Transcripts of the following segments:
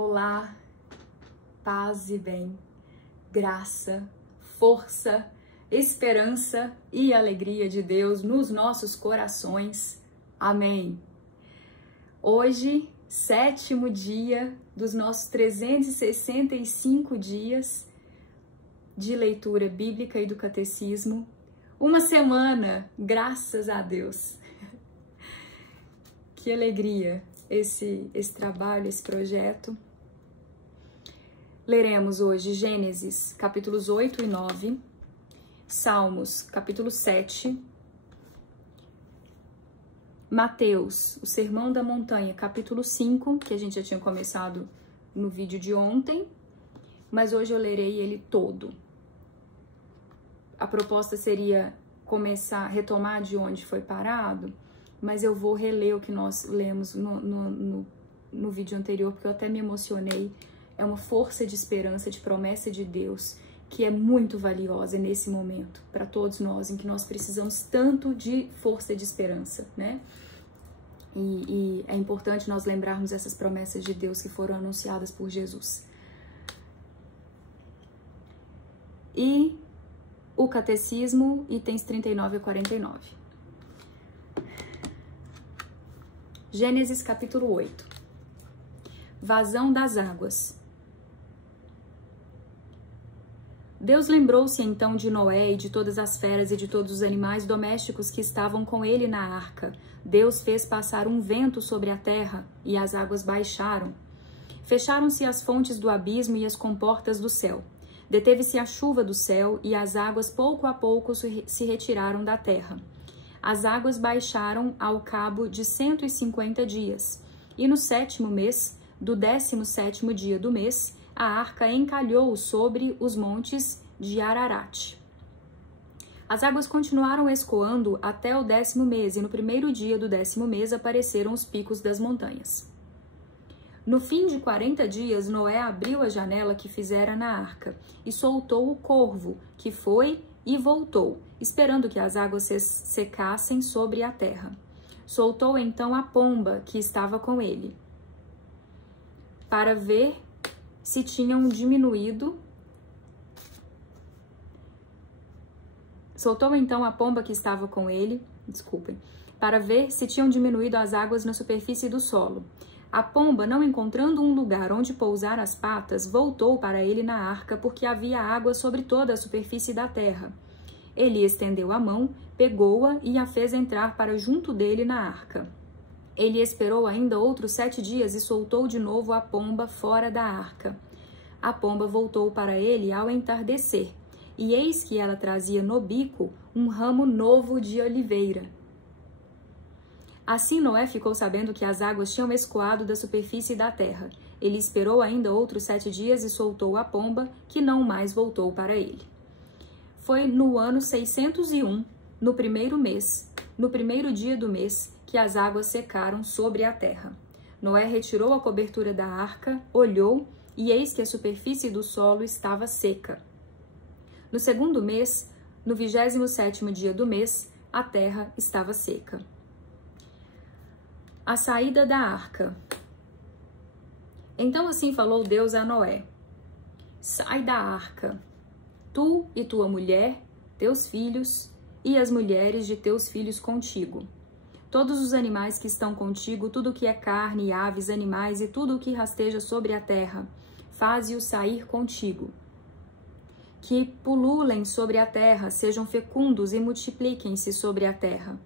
Olá, paz e bem, graça, força, esperança e alegria de Deus nos nossos corações. Amém. Hoje, 7º dia dos nossos 365 dias de leitura bíblica e do catecismo. Uma semana, graças a Deus. Que alegria esse trabalho, esse projeto. Leremos hoje Gênesis, capítulos 8 e 9, Salmos, capítulo 7, Mateus, o Sermão da Montanha, capítulo 5, que a gente já tinha começado no vídeo de ontem, mas hoje eu lerei ele todo. A proposta seria retomar de onde foi parado, mas eu vou reler o que nós lemos no vídeo anterior, porque eu até me emocionei. É uma força de esperança, de promessa de Deus, que é muito valiosa nesse momento, para todos nós, em que nós precisamos tanto de força de esperança, né? E é importante nós lembrarmos essas promessas de Deus que foram anunciadas por Jesus. E o Catecismo, itens 39 a 49. Gênesis capítulo 8. Vazão das águas. Deus lembrou-se então de Noé e de todas as feras e de todos os animais domésticos que estavam com ele na arca. Deus fez passar um vento sobre a terra e as águas baixaram. Fecharam-se as fontes do abismo e as comportas do céu. Deteve-se a chuva do céu e as águas pouco a pouco se retiraram da terra. As águas baixaram ao cabo de 150 dias. E no 7º mês, do 17º dia do mês, a arca encalhou sobre os montes de Ararat. As águas continuaram escoando até o 10º mês, e no 1º dia do 10º mês apareceram os picos das montanhas. No fim de 40 dias, Noé abriu a janela que fizera na arca e soltou o corvo, que foi e voltou, esperando que as águas se secassem sobre a terra. Soltou então a pomba que estava com ele, para ver se tinham diminuído. Soltou então a pomba que estava com ele, para ver se tinham diminuído as águas na superfície do solo. A pomba, não encontrando um lugar onde pousar as patas, voltou para ele na arca, porque havia água sobre toda a superfície da terra. Ele estendeu a mão, pegou-a e a fez entrar para junto dele na arca. Ele esperou ainda outros 7 dias e soltou de novo a pomba fora da arca. A pomba voltou para ele ao entardecer, e eis que ela trazia no bico um ramo novo de oliveira. Assim Noé ficou sabendo que as águas tinham escoado da superfície da terra. Ele esperou ainda outros 7 dias e soltou a pomba, que não mais voltou para ele. Foi no ano 601, no 1º mês, no 1º dia do mês, que as águas secaram sobre a terra. Noé retirou a cobertura da arca, olhou, e eis que a superfície do solo estava seca. No 2º mês, no 27º dia do mês, a terra estava seca. A saída da arca. Então assim falou Deus a Noé: sai da arca, tu e tua mulher, teus filhos e as mulheres de teus filhos contigo. Todos os animais que estão contigo, tudo que é carne, aves, animais e tudo o que rasteja sobre a terra, faze-os sair contigo. Que pululem sobre a terra, sejam fecundos e multipliquem-se sobre a terra.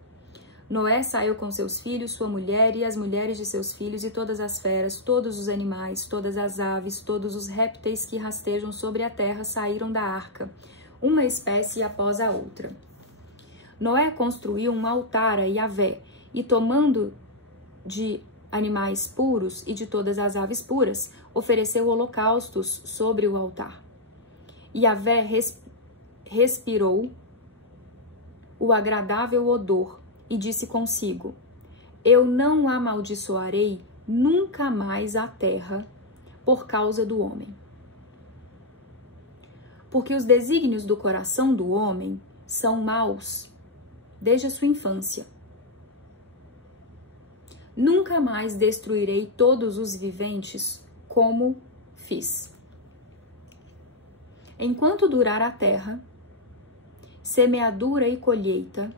Noé saiu com seus filhos, sua mulher e as mulheres de seus filhos e todas as feras, todos os animais, todas as aves, todos os répteis que rastejam sobre a terra saíram da arca, uma espécie após a outra. Noé construiu um altar a Yahvé e, tomando de animais puros e de todas as aves puras, ofereceu holocaustos sobre o altar. Yahvé respirou o agradável odor e disse consigo: eu não amaldiçoarei nunca mais a terra por causa do homem. Porque os desígnios do coração do homem são maus desde a sua infância. Nunca mais destruirei todos os viventes como fiz. Enquanto durar a terra, semeadura e colheita,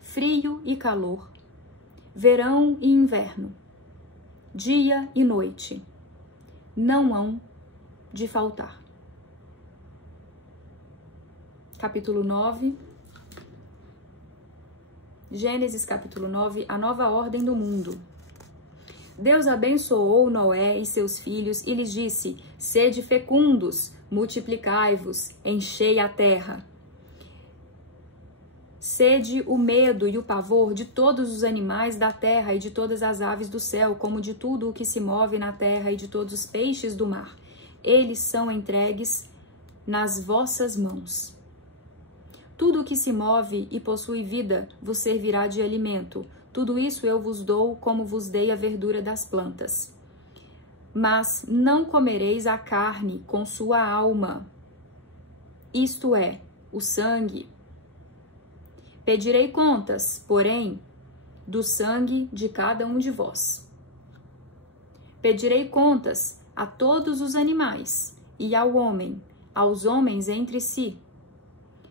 frio e calor, verão e inverno, dia e noite, não hão de faltar. Capítulo 9. Gênesis capítulo 9, a nova ordem do mundo. Deus abençoou Noé e seus filhos e lhes disse: sede fecundos, multiplicai-vos, enchei a terra. Sede o medo e o pavor de todos os animais da terra e de todas as aves do céu, como de tudo o que se move na terra e de todos os peixes do mar. Eles são entregues nas vossas mãos. Tudo o que se move e possui vida vos servirá de alimento. Tudo isso eu vos dou, como vos dei a verdura das plantas. Mas não comereis a carne com sua alma, isto é, o sangue. Pedirei contas, porém, do sangue de cada um de vós. Pedirei contas a todos os animais e ao homem, aos homens entre si.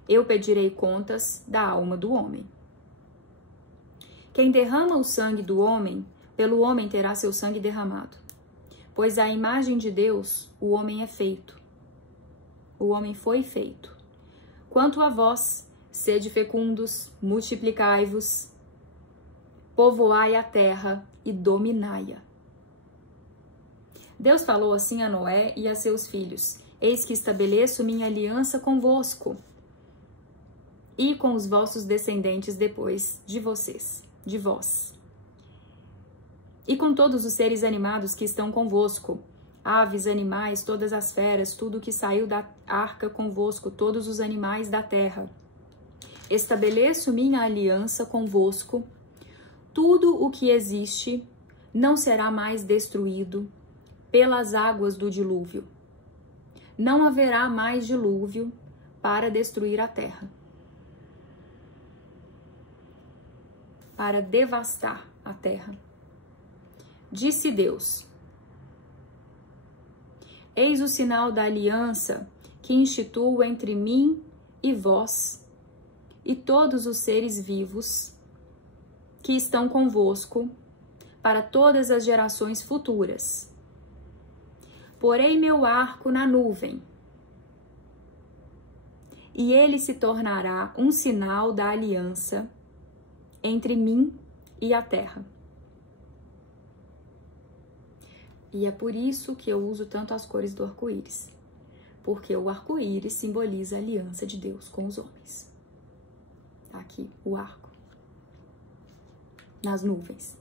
Eu pedirei contas da alma do homem. Quem derrama o sangue do homem, pelo homem terá seu sangue derramado. Pois à imagem de Deus, o homem é feito. O homem foi feito. Quanto a vós, sede fecundos, multiplicai-vos, povoai a terra e dominai-a. Deus falou assim a Noé e a seus filhos: eis que estabeleço minha aliança convosco e com os vossos descendentes depois de vós, e com todos os seres animados que estão convosco, aves, animais, todas as feras, tudo que saiu da arca convosco, todos os animais da terra. Estabeleço minha aliança convosco, tudo o que existe não será mais destruído pelas águas do dilúvio. Não haverá mais dilúvio para destruir a terra, para devastar a terra. Disse Deus: eis o sinal da aliança que instituo entre mim e vós e todos os seres vivos que estão convosco para todas as gerações futuras. Porei meu arco na nuvem, e ele se tornará um sinal da aliança entre mim e a terra. E é por isso que eu uso tanto as cores do arco-íris, porque o arco-íris simboliza a aliança de Deus com os homens. Tá aqui o arco, nas nuvens.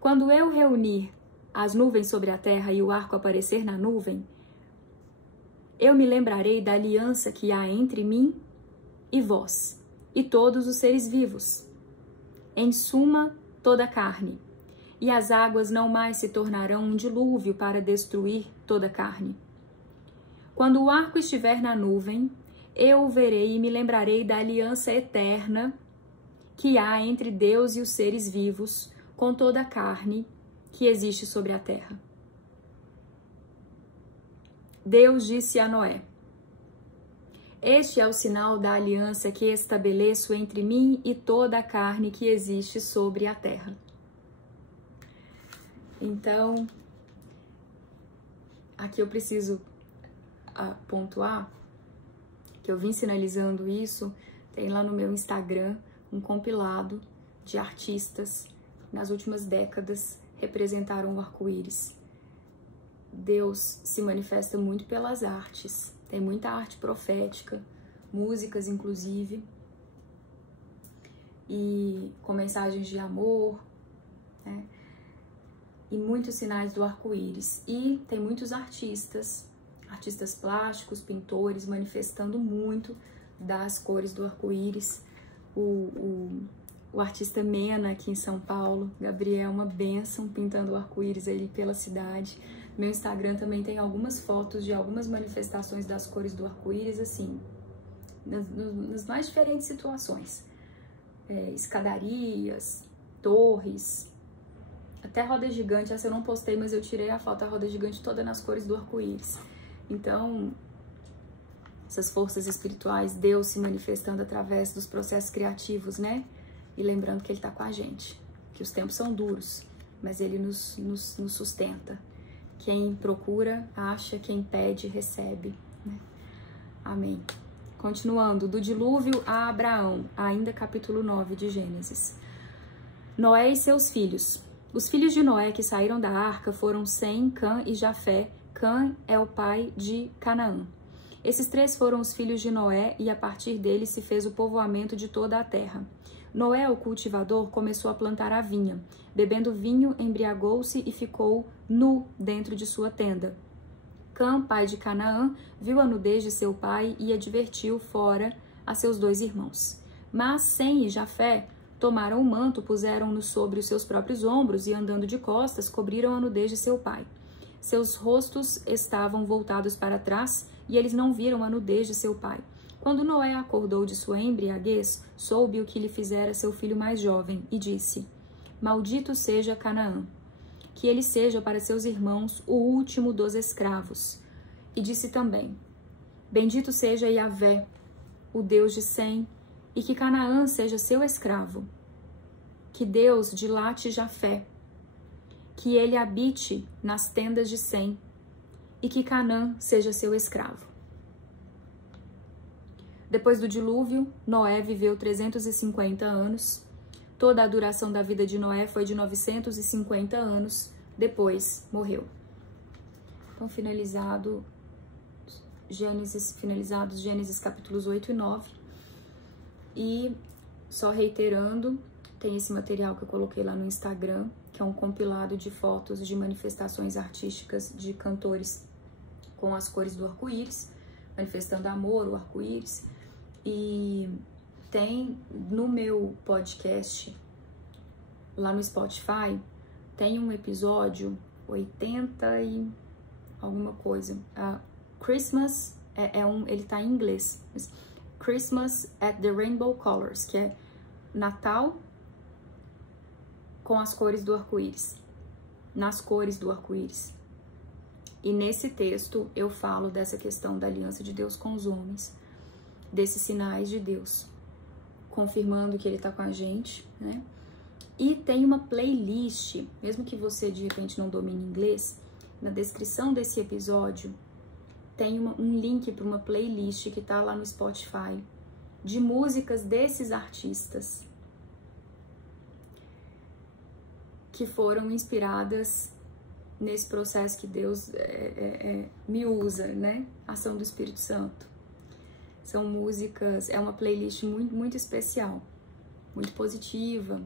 Quando eu reunir as nuvens sobre a terra e o arco aparecer na nuvem, eu me lembrarei da aliança que há entre mim e vós, e todos os seres vivos, em suma, toda a carne, e as águas não mais se tornarão um dilúvio para destruir toda a carne. Quando o arco estiver na nuvem, eu o verei e me lembrarei da aliança eterna que há entre Deus e os seres vivos, com toda a carne que existe sobre a terra. Deus disse a Noé: este é o sinal da aliança que estabeleço entre mim e toda a carne que existe sobre a terra. Então, aqui eu preciso pontuar que eu vim sinalizando isso. Tem lá no meu Instagram um compilado de artistas nas últimas décadas representaram o arco-íris. Deus se manifesta muito pelas artes. Tem muita arte profética, músicas inclusive, e com mensagens de amor, né? E muitos sinais do arco-íris. E tem muitos artistas plásticos, pintores, manifestando muito das cores do arco-íris. O artista Mena, aqui em São Paulo, Gabriel, uma bênção, pintando o arco-íris ali pela cidade. Meu Instagram também tem algumas fotos de algumas manifestações das cores do arco-íris, assim, nas mais diferentes situações. Escadarias, torres, Até roda gigante, essa eu não postei, mas eu tirei a foto da roda gigante toda nas cores do arco-íris. Então, essas forças espirituais, Deus se manifestando através dos processos criativos, né? E lembrando que Ele tá com a gente, que os tempos são duros, mas Ele nos sustenta. Quem procura, acha, quem pede, recebe, né? Amém. Continuando, do dilúvio a Abraão, ainda capítulo 9 de Gênesis. Noé e seus filhos. Os filhos de Noé que saíram da arca foram Sem, Cã e Jafé. Cã é o pai de Canaã. Esses três foram os filhos de Noé e a partir deles se fez o povoamento de toda a terra. Noé, o cultivador, começou a plantar a vinha. Bebendo vinho, embriagou-se e ficou nu dentro de sua tenda. Cã, pai de Canaã, viu a nudez de seu pai e advertiu fora a seus 2 irmãos. Mas Sem e Jafé tomaram o manto, puseram-no sobre os seus próprios ombros e, andando de costas, cobriram a nudez de seu pai. Seus rostos estavam voltados para trás e eles não viram a nudez de seu pai. Quando Noé acordou de sua embriaguez, soube o que lhe fizera seu filho mais jovem e disse: Maldito seja Canaã, que ele seja para seus irmãos o último dos escravos. E disse também: Bendito seja Yahvé, o Deus de Sem, e que Canaã seja seu escravo. Que Deus dilate Jafé, que ele habite nas tendas de Sem, e que Canaã seja seu escravo. Depois do dilúvio, Noé viveu 350 anos. Toda a duração da vida de Noé foi de 950 anos. Depois morreu. Então, finalizados Gênesis capítulos 8 e 9. E só reiterando, tem esse material que eu coloquei lá no Instagram, que é um compilado de fotos de manifestações artísticas de cantores com as cores do arco-íris, manifestando amor, o arco-íris. E tem no meu podcast, lá no Spotify, tem um episódio 80 e alguma coisa. Christmas, ele tá em inglês. Christmas at the Rainbow Colors, que é Natal com as cores do arco-íris, nas cores do arco-íris. E nesse texto eu falo dessa questão da aliança de Deus com os homens, desses sinais de Deus, confirmando que Ele está com a gente, né? E tem uma playlist, mesmo que você de repente não domine inglês, na descrição desse episódio tem um link para uma playlist que está lá no Spotify, de músicas desses artistas que foram inspiradas nesse processo que Deus me usa, né? Ação do Espírito Santo. São músicas, é uma playlist muito, muito especial, muito positiva,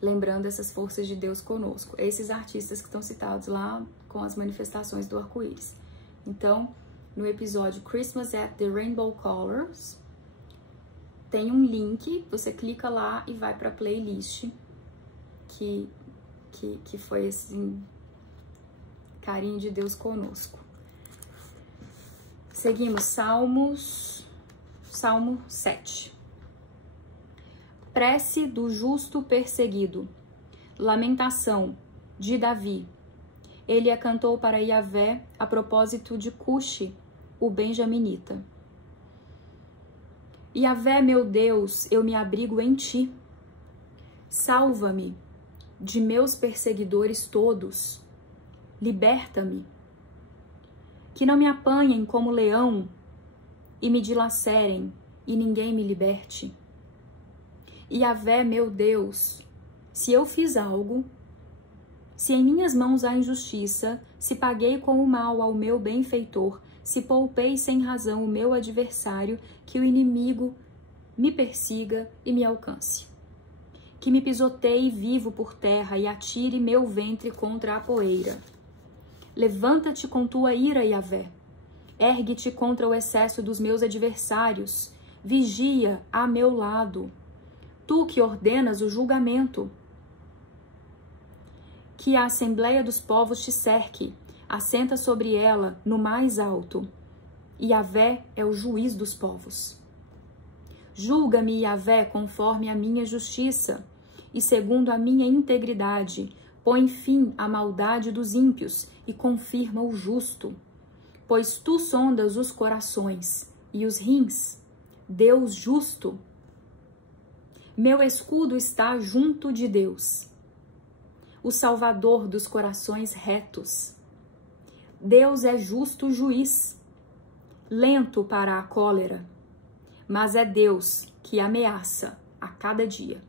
lembrando essas forças de Deus conosco. Esses artistas que estão citados lá com as manifestações do arco-íris. Então, no episódio Christmas at the Rainbow Colors, tem um link, você clica lá e vai para a playlist que foi assim, carinho de Deus conosco. Seguimos, Salmo 7. Prece do justo perseguido. Lamentação de Davi. Ele a cantou para Yahvé a propósito de Cuxi, o benjaminita. Yahvé, meu Deus, eu me abrigo em ti. Salva-me de meus perseguidores todos. Liberta-me. Que não me apanhem como leão e me dilacerem e ninguém me liberte. Yahvé, meu Deus, se eu fiz algo, se em minhas mãos há injustiça, se paguei com o mal ao meu benfeitor, se poupei sem razão o meu adversário, que o inimigo me persiga e me alcance. Que me pisoteie vivo por terra e atire meu ventre contra a poeira. Levanta-te com tua ira, Yahvé. Ergue-te contra o excesso dos meus adversários. Vigia a meu lado. Tu que ordenas o julgamento. Que a assembleia dos povos te cerque. Assenta sobre ela no mais alto. Yahvé é o juiz dos povos. Julga-me, Yahvé, conforme a minha justiça e segundo a minha integridade, Põe fim à maldade dos ímpios e confirma o justo. Pois tu sondas os corações e os rins, Deus justo. Meu escudo está junto de Deus, o Salvador dos corações retos. Deus é justo juiz, lento para a cólera, mas é Deus que ameaça a cada dia.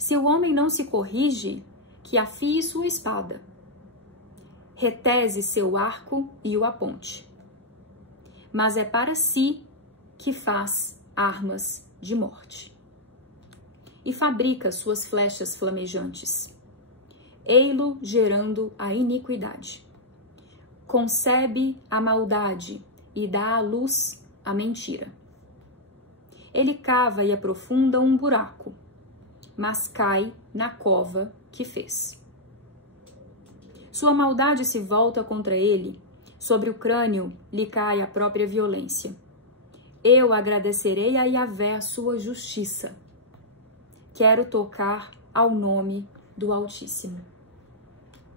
Se o homem não se corrige, que afie sua espada, retese seu arco e o aponte. Mas é para si que faz armas de morte e fabrica suas flechas flamejantes. Ei-lo gerando a iniquidade. Concebe a maldade e dá à luz a mentira. Ele cava e aprofunda um buraco, mas cai na cova que fez. Sua maldade se volta contra ele, sobre o crânio lhe cai a própria violência. Eu agradecerei a Yahvé a sua justiça. Quero tocar ao nome do Altíssimo.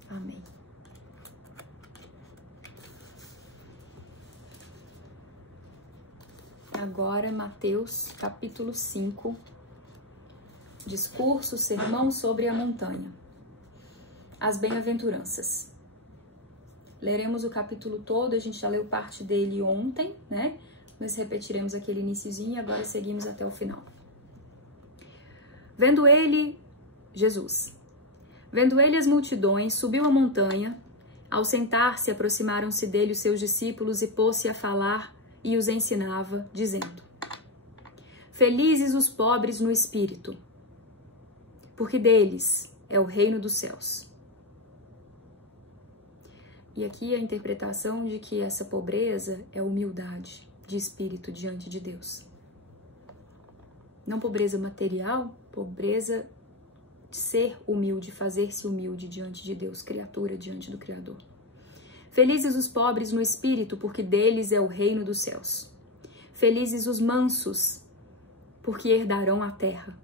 Amém. Agora, Mateus, capítulo 5, discurso, sermão sobre a montanha. As bem-aventuranças. Leremos o capítulo todo, a gente já leu parte dele ontem, né? Nós repetiremos aquele iniciozinho e agora seguimos até o final. Vendo ele, Jesus, vendo ele as multidões, subiu a montanha. Ao sentar-se, aproximaram-se dele os seus discípulos e pôs-se a falar e os ensinava, dizendo: Felizes os pobres no espírito, porque deles é o reino dos céus. E aqui a interpretação de que essa pobreza é humildade de espírito diante de Deus. Não pobreza material, pobreza de ser humilde, fazer-se humilde diante de Deus, criatura diante do Criador. Felizes os pobres no espírito, porque deles é o reino dos céus. Felizes os mansos, porque herdarão a terra.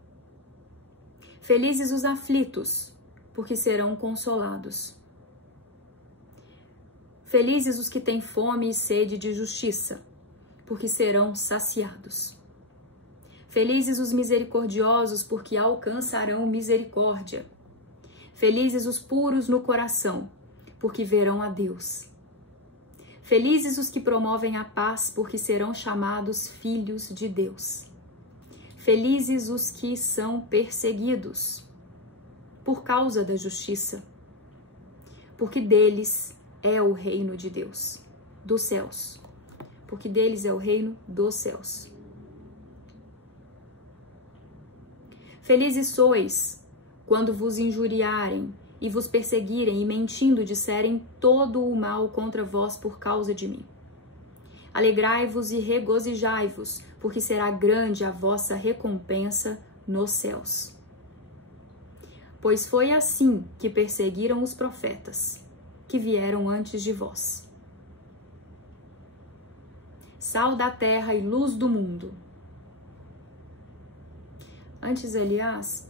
Felizes os aflitos, porque serão consolados. Felizes os que têm fome e sede de justiça, porque serão saciados. Felizes os misericordiosos, porque alcançarão misericórdia. Felizes os puros no coração, porque verão a Deus. Felizes os que promovem a paz, porque serão chamados filhos de Deus. Felizes os que são perseguidos por causa da justiça, porque deles é o reino de Deus, dos céus. Porque deles é o reino dos céus. Felizes sois quando vos injuriarem e vos perseguirem e mentindo disserem todo o mal contra vós por causa de mim. Alegrai-vos e regozijai-vos, porque será grande a vossa recompensa nos céus. Pois foi assim que perseguiram os profetas, que vieram antes de vós. Sal da terra e luz do mundo. Antes, aliás,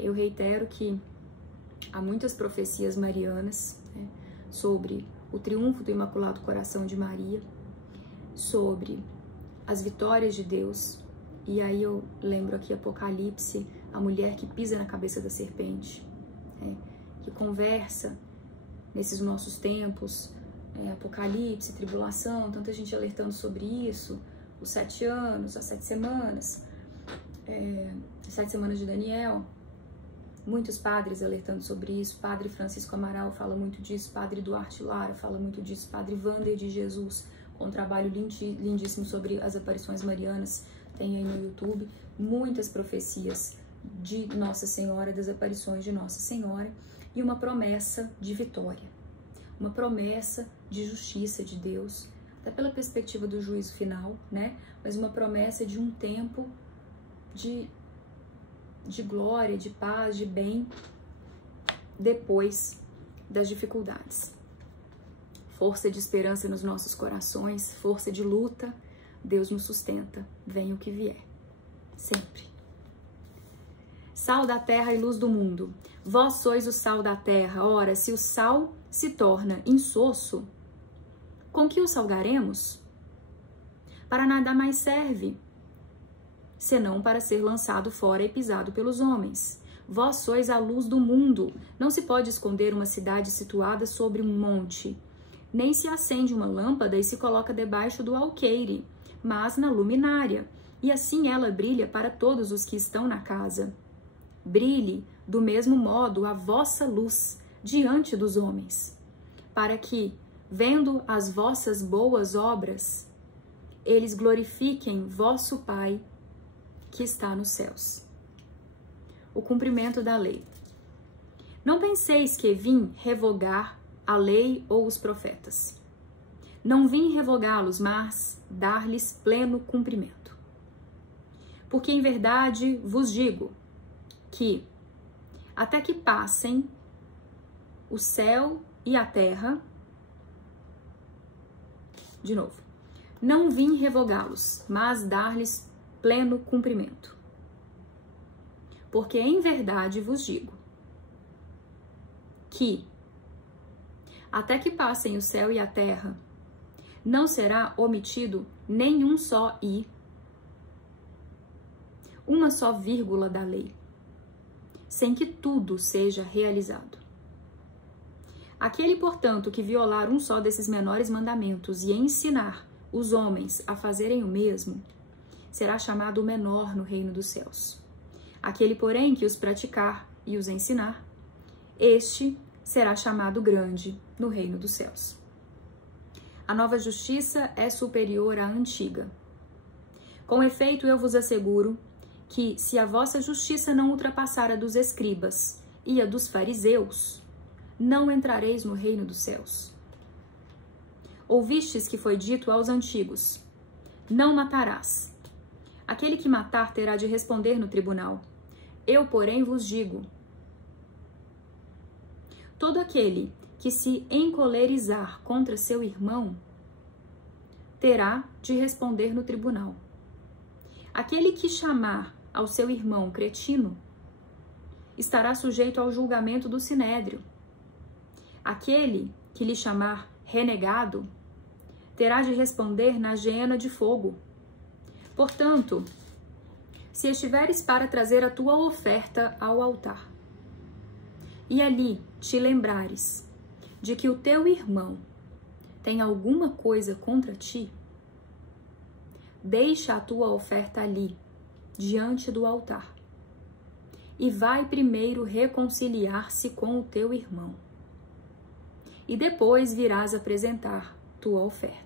eu reitero que há muitas profecias marianas, né, sobre o triunfo do Imaculado Coração de Maria, sobre as vitórias de Deus. E aí eu lembro aqui Apocalipse, a mulher que pisa na cabeça da serpente, que conversa nesses nossos tempos, Apocalipse, tribulação, tanta gente alertando sobre isso, os 7 anos, as 7 semanas, as 7 semanas de Daniel, muitos padres alertando sobre isso. Padre Francisco Amaral fala muito disso, Padre Duarte Lara fala muito disso, Padre Wander de Jesus, com um trabalho lindíssimo sobre as aparições marianas, tem aí no YouTube, muitas profecias de Nossa Senhora, das aparições de Nossa Senhora, e uma promessa de vitória, uma promessa de justiça de Deus, até pela perspectiva do juízo final, né? Mas uma promessa de um tempo de glória, de paz, de bem, depois das dificuldades. Força de esperança nos nossos corações, força de luta, Deus nos sustenta, venha o que vier, sempre. Sal da terra e luz do mundo. Vós sois o sal da terra. Ora, se o sal se torna insosso, com que o salgaremos? Para nada mais serve, senão para ser lançado fora e pisado pelos homens. Vós sois a luz do mundo. Não se pode esconder uma cidade situada sobre um monte, nem se acende uma lâmpada e se coloca debaixo do alqueire, mas na luminária, e assim ela brilha para todos os que estão na casa. Brilhe do mesmo modo a vossa luz diante dos homens, para que, vendo as vossas boas obras, eles glorifiquem vosso Pai que está nos céus. O cumprimento da lei. Não penseis que vim revogar a lei ou os profetas. Não vim revogá-los, mas dar-lhes pleno cumprimento. Porque em verdade vos digo que, até que passem o céu e a terra, de novo, não vim revogá-los, mas dar-lhes pleno cumprimento. Porque em verdade vos digo que, até que passem o céu e a terra, não será omitido nenhum só i, uma só vírgula da lei, sem que tudo seja realizado. Aquele, portanto, que violar um só desses menores mandamentos e ensinar os homens a fazerem o mesmo, será chamado o menor no reino dos céus. Aquele, porém, que os praticar e os ensinar, este será chamado grande no reino dos céus. A nova justiça é superior à antiga. Com efeito, eu vos asseguro que, se a vossa justiça não ultrapassar a dos escribas e a dos fariseus, não entrareis no reino dos céus. Ouvistes que foi dito aos antigos: não matarás. Aquele que matar terá de responder no tribunal. Eu, porém, vos digo: todo aquele que se encolerizar contra seu irmão terá de responder no tribunal. Aquele que chamar ao seu irmão cretino estará sujeito ao julgamento do sinédrio. Aquele que lhe chamar renegado terá de responder na geena de fogo. Portanto, se estiveres para trazer a tua oferta ao altar, e ali te lembrares de que o teu irmão tem alguma coisa contra ti, deixa a tua oferta ali, diante do altar, e vai primeiro reconciliar-se com o teu irmão, e depois virás apresentar tua oferta.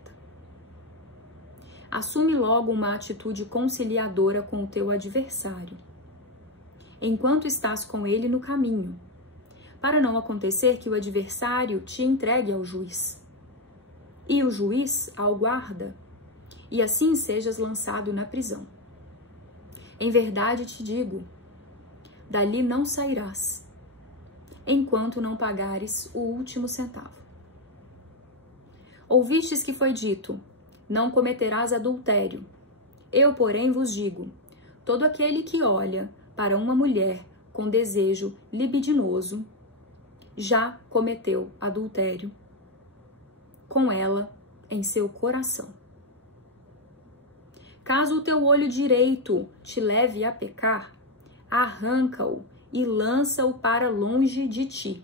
Assume logo uma atitude conciliadora com o teu adversário, enquanto estás com ele no caminho, para não acontecer que o adversário te entregue ao juiz, e o juiz ao guarda, e assim sejas lançado na prisão. Em verdade te digo, dali não sairás, enquanto não pagares o último centavo. Ouvistes que foi dito: não cometerás adultério. Eu, porém, vos digo: todo aquele que olha para uma mulher com desejo libidinoso já cometeu adultério com ela em seu coração. Caso o teu olho direito te leve a pecar, arranca-o e lança-o para longe de ti.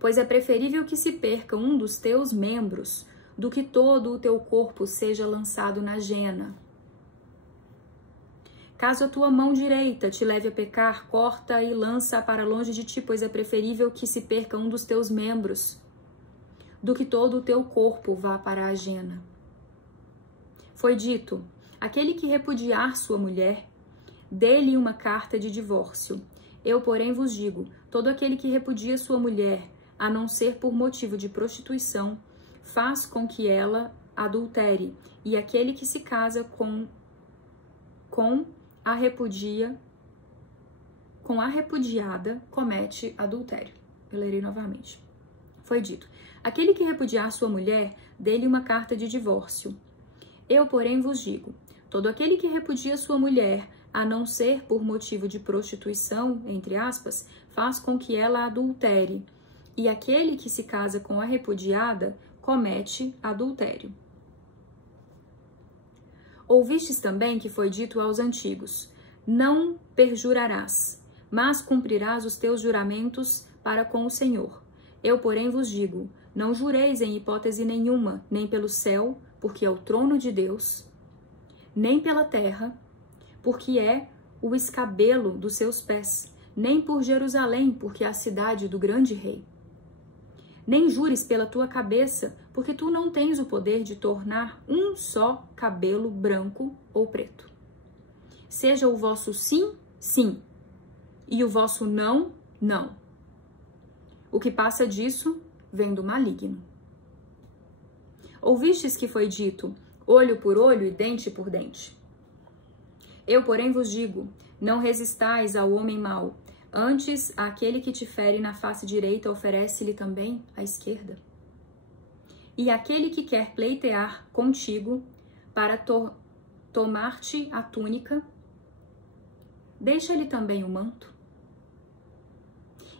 Pois é preferível que se perca um dos teus membros do que todo o teu corpo seja lançado na gena. Caso a tua mão direita te leve a pecar, corta e lança para longe de ti, pois é preferível que se perca um dos teus membros do que todo o teu corpo vá para a gena. Foi dito: aquele que repudiar sua mulher, dê-lhe uma carta de divórcio. Eu, porém, vos digo: todo aquele que repudia sua mulher, a não ser por motivo de prostituição, faz com que ela adultere, e aquele que se casa com a repudiada comete adultério. Eu lerei novamente. Foi dito: aquele que repudiar sua mulher, dê-lhe uma carta de divórcio. Eu, porém, vos digo: todo aquele que repudia sua mulher, a não ser por motivo de prostituição, entre aspas, faz com que ela adultere, e aquele que se casa com a repudiada comete adultério. Ouvistes também que foi dito aos antigos: não perjurarás, mas cumprirás os teus juramentos para com o Senhor. Eu, porém, vos digo: não jureis em hipótese nenhuma, nem pelo céu, porque é o trono de Deus, nem pela terra, porque é o escabelo dos seus pés, nem por Jerusalém, porque é a cidade do grande rei. Nem jures pela tua cabeça, porque tu não tens o poder de tornar um só cabelo branco ou preto. Seja o vosso sim, sim, e o vosso não, não. O que passa disso vem do maligno. Ouvistes que foi dito: olho por olho e dente por dente. Eu, porém, vos digo: não resistais ao homem mau. Antes, aquele que te fere na face direita, oferece-lhe também a esquerda. E aquele que quer pleitear contigo para tomar-te a túnica, deixa-lhe também o manto.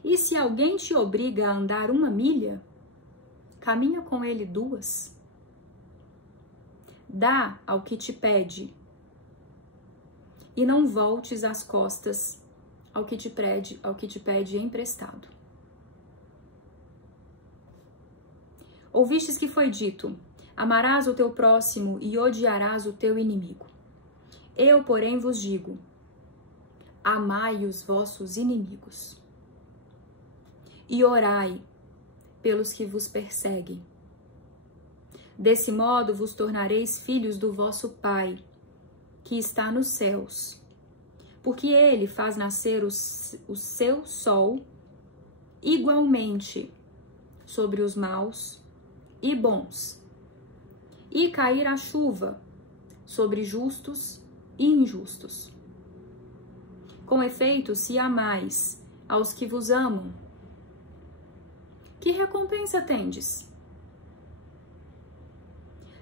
E se alguém te obriga a andar 1 milha, caminha com ele 2. Dá ao que te pede, e não voltes as costas ao que te pede emprestado. Ouvistes que foi dito: amarás o teu próximo e odiarás o teu inimigo. Eu, porém, vos digo: amai os vossos inimigos e orai pelos que vos perseguem. Desse modo vos tornareis filhos do vosso Pai, que está nos céus, porque ele faz nascer o seu sol igualmente sobre os maus e bons, e cair a chuva sobre justos e injustos. Com efeito, se amais aos que vos amam, que recompensa tendes?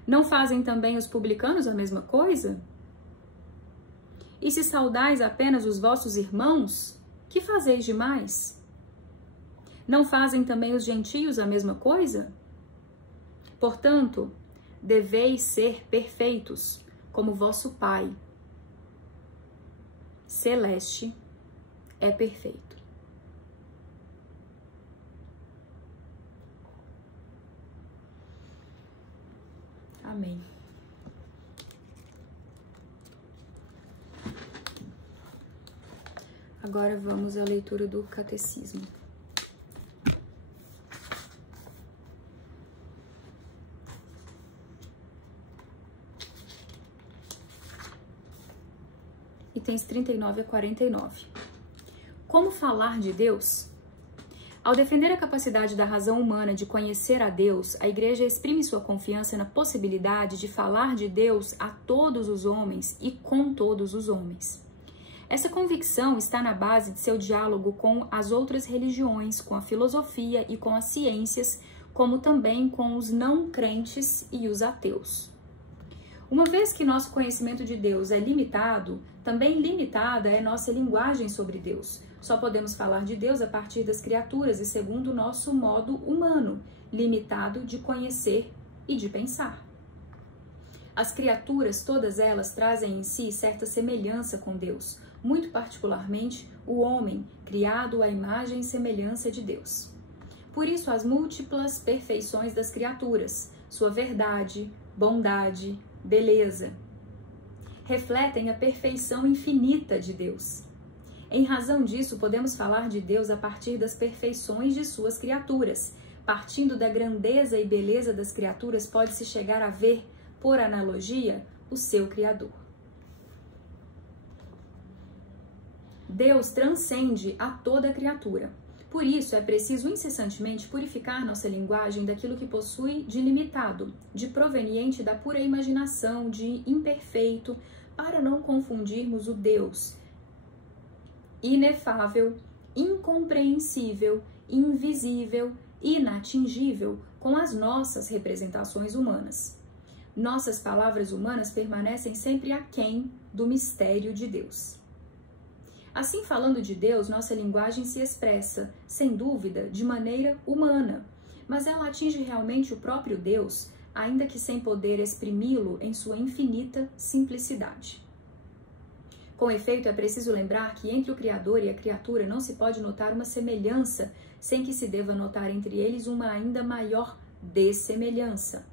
Não fazem também os publicanos a mesma coisa? E se saudais apenas os vossos irmãos, que fazeis demais? Não fazem também os gentios a mesma coisa? Portanto, deveis ser perfeitos, como vosso Pai celeste é perfeito. Amém. Agora vamos à leitura do Catecismo. Itens 39 a 49. Como falar de Deus? Ao defender a capacidade da razão humana de conhecer a Deus, a Igreja exprime sua confiança na possibilidade de falar de Deus a todos os homens e com todos os homens. Essa convicção está na base de seu diálogo com as outras religiões, com a filosofia e com as ciências, como também com os não crentes e os ateus. Uma vez que nosso conhecimento de Deus é limitado, também limitada é nossa linguagem sobre Deus. Só podemos falar de Deus a partir das criaturas e segundo o nosso modo humano, limitado de conhecer e de pensar. As criaturas, todas elas, trazem em si certa semelhança com Deus, muito particularmente o homem, criado à imagem e semelhança de Deus. Por isso, as múltiplas perfeições das criaturas, sua verdade, bondade, beleza, refletem a perfeição infinita de Deus. Em razão disso, podemos falar de Deus a partir das perfeições de suas criaturas. Partindo da grandeza e beleza das criaturas, pode-se chegar a ver, por analogia, o seu Criador. Deus transcende a toda criatura. Por isso, é preciso incessantemente purificar nossa linguagem daquilo que possui de limitado, de proveniente da pura imaginação, de imperfeito, para não confundirmos o Deus inefável, incompreensível, invisível, inatingível com as nossas representações humanas. Nossas palavras humanas permanecem sempre aquém do mistério de Deus. Assim, falando de Deus, nossa linguagem se expressa, sem dúvida, de maneira humana, mas ela atinge realmente o próprio Deus, ainda que sem poder exprimi-lo em sua infinita simplicidade. Com efeito, é preciso lembrar que entre o Criador e a criatura não se pode notar uma semelhança, sem que se deva notar entre eles uma ainda maior dessemelhança.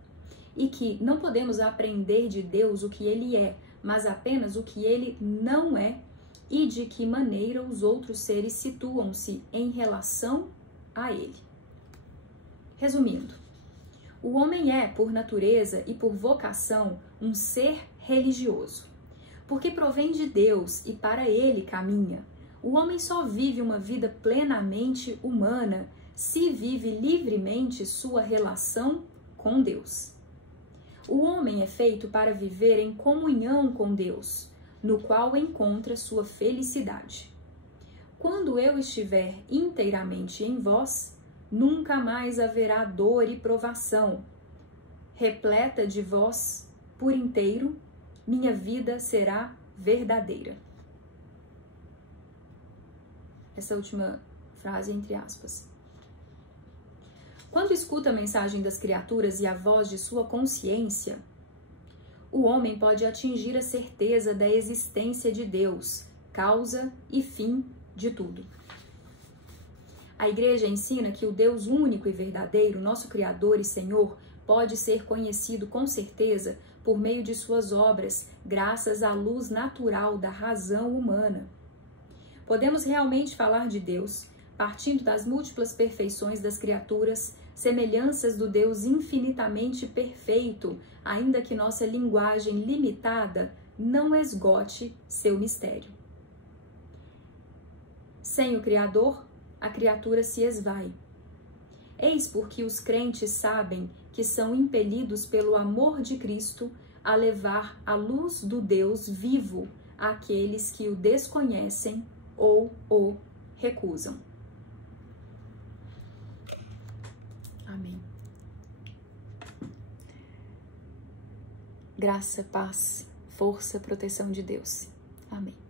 E que não podemos aprender de Deus o que Ele é, mas apenas o que Ele não é, e de que maneira os outros seres situam-se em relação a Ele. Resumindo, o homem é, por natureza e por vocação, um ser religioso, porque provém de Deus e para Ele caminha. O homem só vive uma vida plenamente humana se vive livremente sua relação com Deus. O homem é feito para viver em comunhão com Deus, no qual encontra sua felicidade. Quando eu estiver inteiramente em vós, nunca mais haverá dor e provação. Repleta de vós por inteiro, minha vida será verdadeira. Essa última frase entre aspas. Quando escuta a mensagem das criaturas e a voz de sua consciência, o homem pode atingir a certeza da existência de Deus, causa e fim de tudo. A Igreja ensina que o Deus único e verdadeiro, nosso Criador e Senhor, pode ser conhecido com certeza por meio de suas obras, graças à luz natural da razão humana. Podemos realmente falar de Deus, partindo das múltiplas perfeições das criaturas, semelhanças do Deus infinitamente perfeito, ainda que nossa linguagem limitada não esgote seu mistério. Sem o Criador, a criatura se esvai. Eis porque os crentes sabem que são impelidos pelo amor de Cristo a levar a luz do Deus vivo àqueles que o desconhecem ou o recusam. Amém. Graça, paz, força, proteção de Deus. Amém.